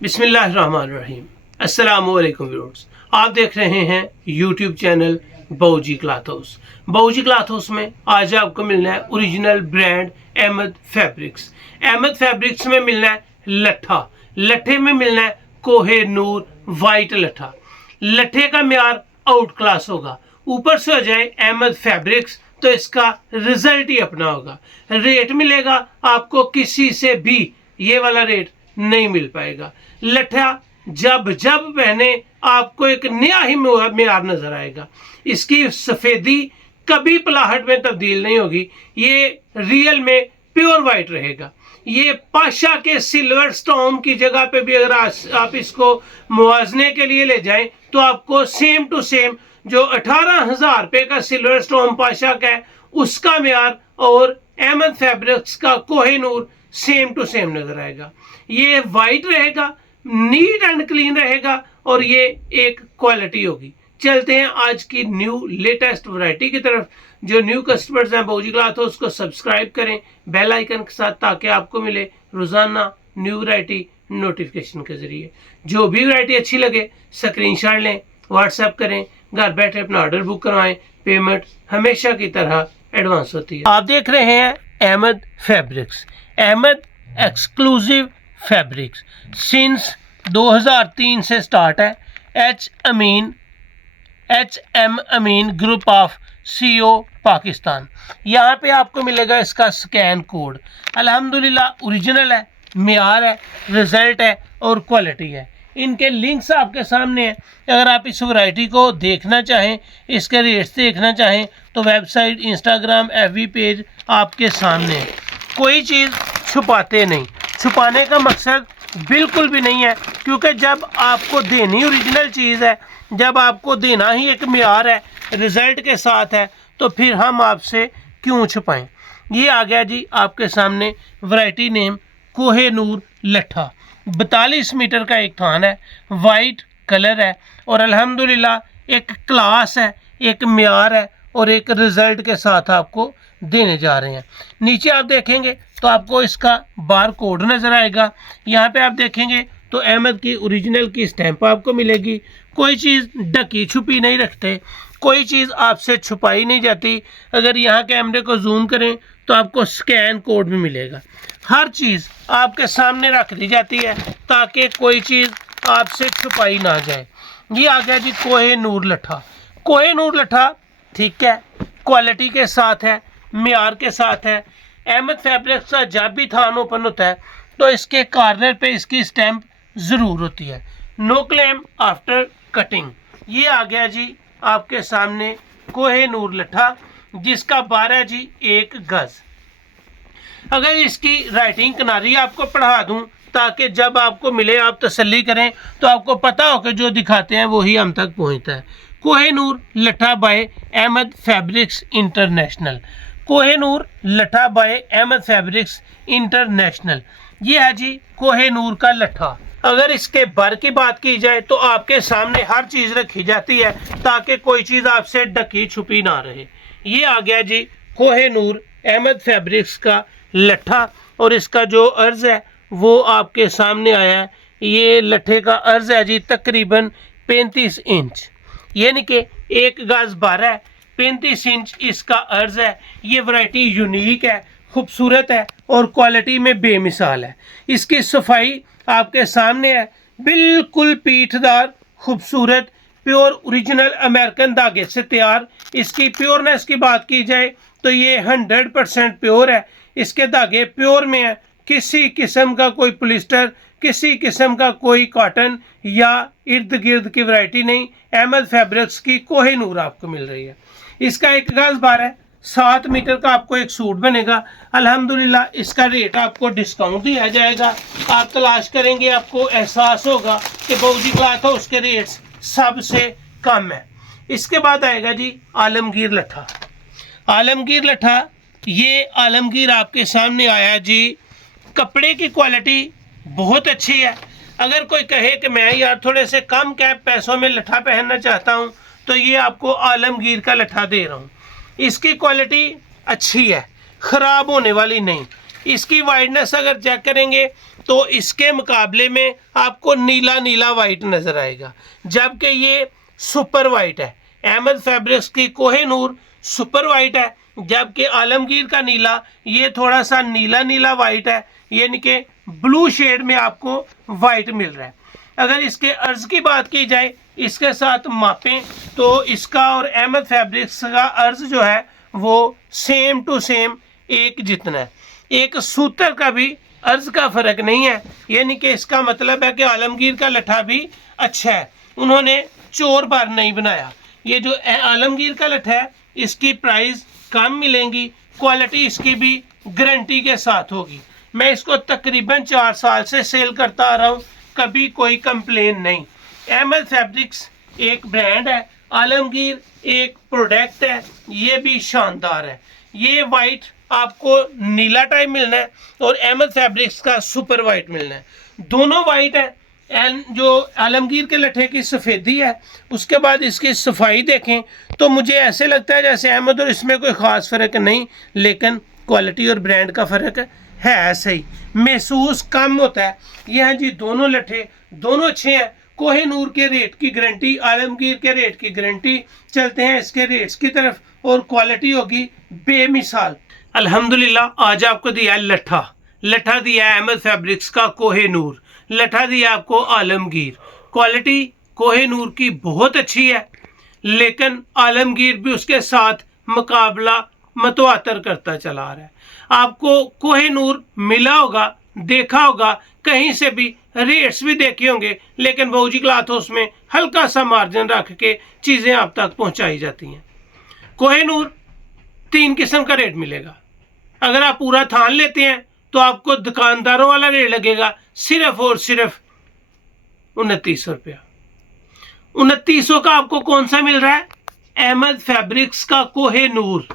बिस्मिल्लाहिर्रहमानिर्रहीम। अस्सलामुअलैकुम व्यूअर्स, आप देख रहे हैं YouTube channel Bauji cloth house. Bauji cloth house में आज आपको मिलना है original brand Ahmed fabrics. Ahmed fabrics में मिलना है लट्ठा, लट्ठे में मिलना है कोहे नूर वाइट लट्ठा। लट्ठे का म्यार आउट क्लास होगा, ऊपर से हो जाए अहमद फैब्रिक्स तो इसका रिजल्ट ही अपना होगा। रेट मिलेगा आपको किसी से भी ये वाला रेट नहीं मिल पाएगा। लट्ठा जब जब पहने आपको एक नया ही म्यार नजर आएगा। इसकी सफेदी कभी पलाहट में तब्दील नहीं होगी, ये रियल में प्योर वाइट रहेगा। ये पाशा के सिल्वर स्टोन की जगह पे भी अगर आप इसको मुआवजे के लिए ले जाएं तो आपको सेम टू सेम जो 18,000 रुपये का सिल्वर स्टोन पाशा का है उसका म्यार और अहमद फैब्रिक्स का कोहिनूर सेम टू सेम नजर आएगा। ये वाइट रहेगा, नीट एंड क्लीन रहेगा और ये एक क्वालिटी होगी। चलते हैं आज की न्यू लेटेस्ट वैरायटी की तरफ। जो न्यू कस्टमर्स हैं बाऊजी क्लॉथ हाउस को सब्सक्राइब करें बेल आइकन के साथ, ताकि आपको मिले रोजाना न्यू वैरायटी नोटिफिकेशन के जरिए। जो भी वैरायटी अच्छी लगे स्क्रीनशॉट लें, व्हाट्सएप करें, घर बैठे अपना ऑर्डर बुक करवाएं। पेमेंट हमेशा की तरह एडवांस होती है। आप देख रहे हैं Ahmad fabrics, Ahmad exclusive fabrics. Since 2003 से स्टार्ट है। H M. Amin group of CO Pakistan. यहाँ पे आपको मिलेगा इसका स्कैन कोड। अल्हम्दुलिल्लाह ओरिजिनल है, म्यार है, रिजल्ट है और क्वालिटी है। इनके लिंक्स आपके सामने हैं। अगर आप इस वैरायटी को देखना चाहें, इसके रेट्स देखना चाहें तो वेबसाइट, इंस्टाग्राम, FB पेज आपके सामने है। कोई चीज़ छुपाते नहीं, छुपाने का मकसद बिल्कुल भी नहीं है, क्योंकि जब आपको देनी ओरिजिनल चीज़ है, जब आपको देना ही एक म्यार है, रिजल्ट के साथ है, तो फिर हम आपसे क्यों छुपाएं। ये आ गया जी आपके सामने वैरायटी नेम कोहे नूर लट्ठा। 42 मीटर का एक थान है, वाइट कलर है और अल्हम्दुलिल्लाह एक क्लास है, एक म्यार है और एक रिजल्ट के साथ आपको देने जा रहे हैं। नीचे आप देखेंगे तो आपको इसका बार कोड नज़र आएगा। यहाँ पे आप देखेंगे तो अहमद की ओरिजिनल की स्टैंप आपको मिलेगी। कोई चीज़ ढकी छुपी नहीं रखते, कोई चीज़ आपसे छुपाई नहीं जाती। अगर यहाँ कैमरे को जूम करें तो आपको स्कैन कोड भी मिलेगा। हर चीज़ आपके सामने रख दी जाती है ताकि कोई चीज़ आपसे छुपाई ना जाए। ये आ गया जी कोहे नूर लट्ठा। कोहे नूर लट्ठा ठीक है, क्वालिटी के साथ है, म्यार के साथ है। अहमद फैब्रिक्स का जब भी थान ओपन होता है तो इसके कॉर्नर पे इसकी स्टैंप ज़रूर होती है, नो क्लेम आफ्टर कटिंग। ये आ गया जी आपके सामने कोहे नूर लट्ठा, जिसका 12 जी 1 गज। अगर इसकी राइटिंग किनारी आपको पढ़ा दूं ताकि जब आपको मिले आप तसल्ली करें, तो आपको पता हो कि जो दिखाते हैं वही हम तक पहुंचता है। कोहे नूर लट्ठा बाय अहमद फैब्रिक्स इंटरनेशनल। कोहे नूर लट्ठा बाय अहमद फैब्रिक्स इंटरनेशनल। ये है जी कोहे नूर का लट्ठा। अगर इसके बर की बात की जाए तो आपके सामने हर चीज़ रखी जाती है ताकि कोई चीज़ आपसे ढकी छुपी ना रहे। ये आ गया जी कोहे नूर अहमद फैब्रिक्स का लट्ठा और इसका जो अर्ज़ है वो आपके सामने आया है। ये लट्ठे का अर्ज़ है जी तकरीबन 35 इंच, यानी कि 1 गज 12 है, 35 इंच इसका अर्ज़ है। ये वैरायटी यूनिक है, खूबसूरत है और क्वालिटी में बेमिसाल है। इसकी सफाई आपके सामने है, बिल्कुल पीठदार, खूबसूरत, प्योर ओरिजिनल अमेरिकन धागे से तैयार। इसकी प्योरनेस की बात की जाए तो ये 100% प्योर है। इसके धागे प्योर में है, किसी किस्म का कोई पॉलिस्टर, किसी किस्म का कोई कॉटन या इर्द गिर्द की वैरायटी नहीं। अहमद फैब्रिक्स की कोहे नूर आपको मिल रही है। इसका 1 गज 12 7 मीटर का आपको एक सूट बनेगा। अल्हम्दुलिल्लाह इसका रेट आपको डिस्काउंट दिया जाएगा। आप तलाश करेंगे, आपको एहसास होगा कि बाऊजी क्लॉथ हाउस के रेट्स सबसे कम है। इसके बाद आएगा जी आलमगीर लट्ठा। आलमगीर लट्ठा, ये आलमगीर आपके सामने आया जी। कपड़े की क्वालिटी बहुत अच्छी है। अगर कोई कहे कि मैं यार थोड़े से कम कैप पैसों में लट्ठा पहनना चाहता हूँ तो ये आपको आलमगीर का लट्ठा दे रहा हूँ। इसकी क्वालिटी अच्छी है, ख़राब होने वाली नहीं। इसकी वाइडनेस अगर चेक करेंगे तो इसके मुकाबले में आपको नीला नीला वाइट नज़र आएगा, जबकि ये सुपर वाइट है। अहमद फैब्रिक्स की कोहिनूर सुपर वाइट है, जबकि आलमगीर का नीला ये थोड़ा सा नीला नीला वाइट है, यानी कि ब्लू शेड में आपको वाइट मिल रहा है। अगर इसके अर्ज की बात की जाए, इसके साथ मापें तो इसका और अहमद फैब्रिक्स का अर्ज जो है वो सेम टू सेम एक जितना है। एक सूतर का भी अर्ज का फ़र्क नहीं है, यानी कि इसका मतलब है कि आलमगीर का लट्ठा भी अच्छा है, उन्होंने चोर बार नहीं बनाया। ये जो आलमगीर का लट्ठा है इसकी प्राइस कम मिलेंगी, क्वालिटी इसकी भी गारंटी के साथ होगी। मैं इसको तकरीबन 4 साल से सेल करता आ रहा हूँ, कभी कोई कंप्लेन नहीं। अहमद फैब्रिक्स एक ब्रांड है, आलमगीर एक प्रोडक्ट है, ये भी शानदार है। ये वाइट आपको नीला टाइप मिलना है और अहमद फैब्रिक्स का सुपर वाइट मिलना है, दोनों वाइट है। एंड जो आलमगीर के लट्ठे की सफ़ेदी है, उसके बाद इसकी सफाई देखें तो मुझे ऐसे लगता है जैसे अहमद और इसमें कोई ख़ास फ़र्क नहीं, लेकिन क्वालिटी और ब्रांड का फ़र्क है ऐसे ही, महसूस कम होता है। यह जी दोनों लट्ठे दोनों अच्छे हैं। कोहिनूर के रेट की गारंटी, आलमगीर के रेट की गारंटी। चलते हैं इसके रेट्स की तरफ, और क्वालिटी होगी बेमिसाल। अल्हम्दुलिल्लाह आज आपको दिया है लट्ठा दिया है अहमद फैब्रिक्स का कोहिनूर, लट्ठा दिया आपको आलमगीर। क्वालिटी कोहिनूर की बहुत अच्छी है, लेकिन आलमगीर भी उसके साथ मुकाबला मतवातर करता चला आ रहा है। आपको कोहिनूर मिला होगा, देखा होगा, कहीं से भी रेट्स भी देखे होंगे, लेकिन बाबूजी क्लॉथ हाउस में हल्का सा मार्जिन रख के चीज़ें आप तक पहुंचाई जाती हैं। कोहिनूर 3 किस्म का रेट मिलेगा। अगर आप पूरा थान लेते हैं तो आपको दुकानदारों वाला रेट लगेगा सिर्फ और सिर्फ 2900 रुपया। 2900 का आपको कौन सा मिल रहा है? अहमद फैब्रिक्स का कोहिनूर।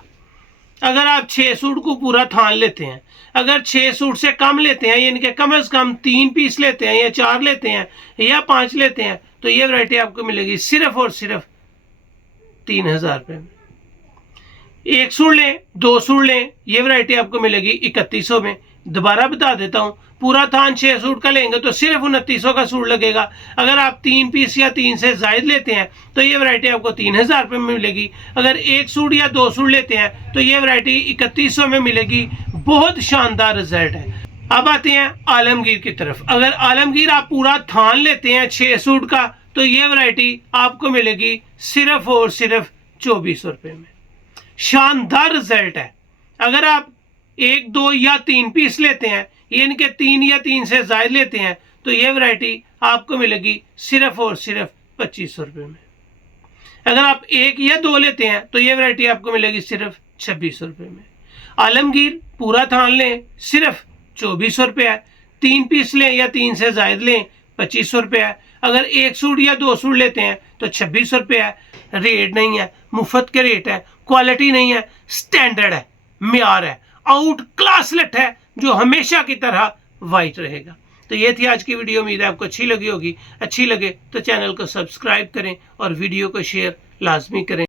अगर आप 6 सूट को पूरा थान लेते हैं, अगर 6 सूट से कम लेते हैं, यानी कि कम से कम 3 पीस लेते हैं या 4 लेते हैं या 5 लेते हैं, तो ये वैरायटी आपको मिलेगी सिर्फ और सिर्फ 3000 रुपये में। 1 सूट लें, 2 सूट लें, ये वैरायटी आपको मिलेगी 3100 में। दोबारा बता देता हूँ, पूरा थान 6 सूट का लेंगे तो सिर्फ 2900 का सूट लगेगा। अगर आप 3 पीस या 3 से ज़ायद लेते हैं तो ये वैरायटी आपको 3000 रुपये में मिलेगी। अगर 1 सूट या 2 सूट लेते हैं तो ये वैरायटी 3100 में मिलेगी। बहुत शानदार रिजल्ट है। अब आते हैं आलमगीर की तरफ। अगर आलमगीर आप पूरा थान लेते हैं 6 सूट का, तो ये वैरायटी आपको मिलेगी सिर्फ और सिर्फ 2400 रुपये में। शानदार रिजल्ट है। अगर आप 1, 2 या 3 पीस लेते हैं, यानी कि 3 या 3 से ज़ायद लेते हैं, तो ये वैरायटी आपको मिलेगी सिर्फ और सिर्फ 2500 रुपये में। अगर आप 1 या 2 लेते हैं तो ये वैरायटी आपको मिलेगी सिर्फ 2600 रुपये में। आलमगीर पूरा थान लें सिर्फ 2400 रुपये है, 3 पीस लें या 3 से ज़ायद लें 2500 रुपये है। अगर 1 सूट या 2 सूट लेते हैं तो 2600 रुपये है। रेट नहीं है, मुफ्त के रेट है, क्वालिटी नहीं है, स्टैंडर्ड है, म्यार है, आउट क्लास लट्ठा है जो हमेशा की तरह वाइट रहेगा। तो ये थी आज की वीडियो। उम्मीद है आपको अच्छी लगी होगी। अच्छी लगे तो चैनल को सब्सक्राइब करें और वीडियो को शेयर लाजमी करें।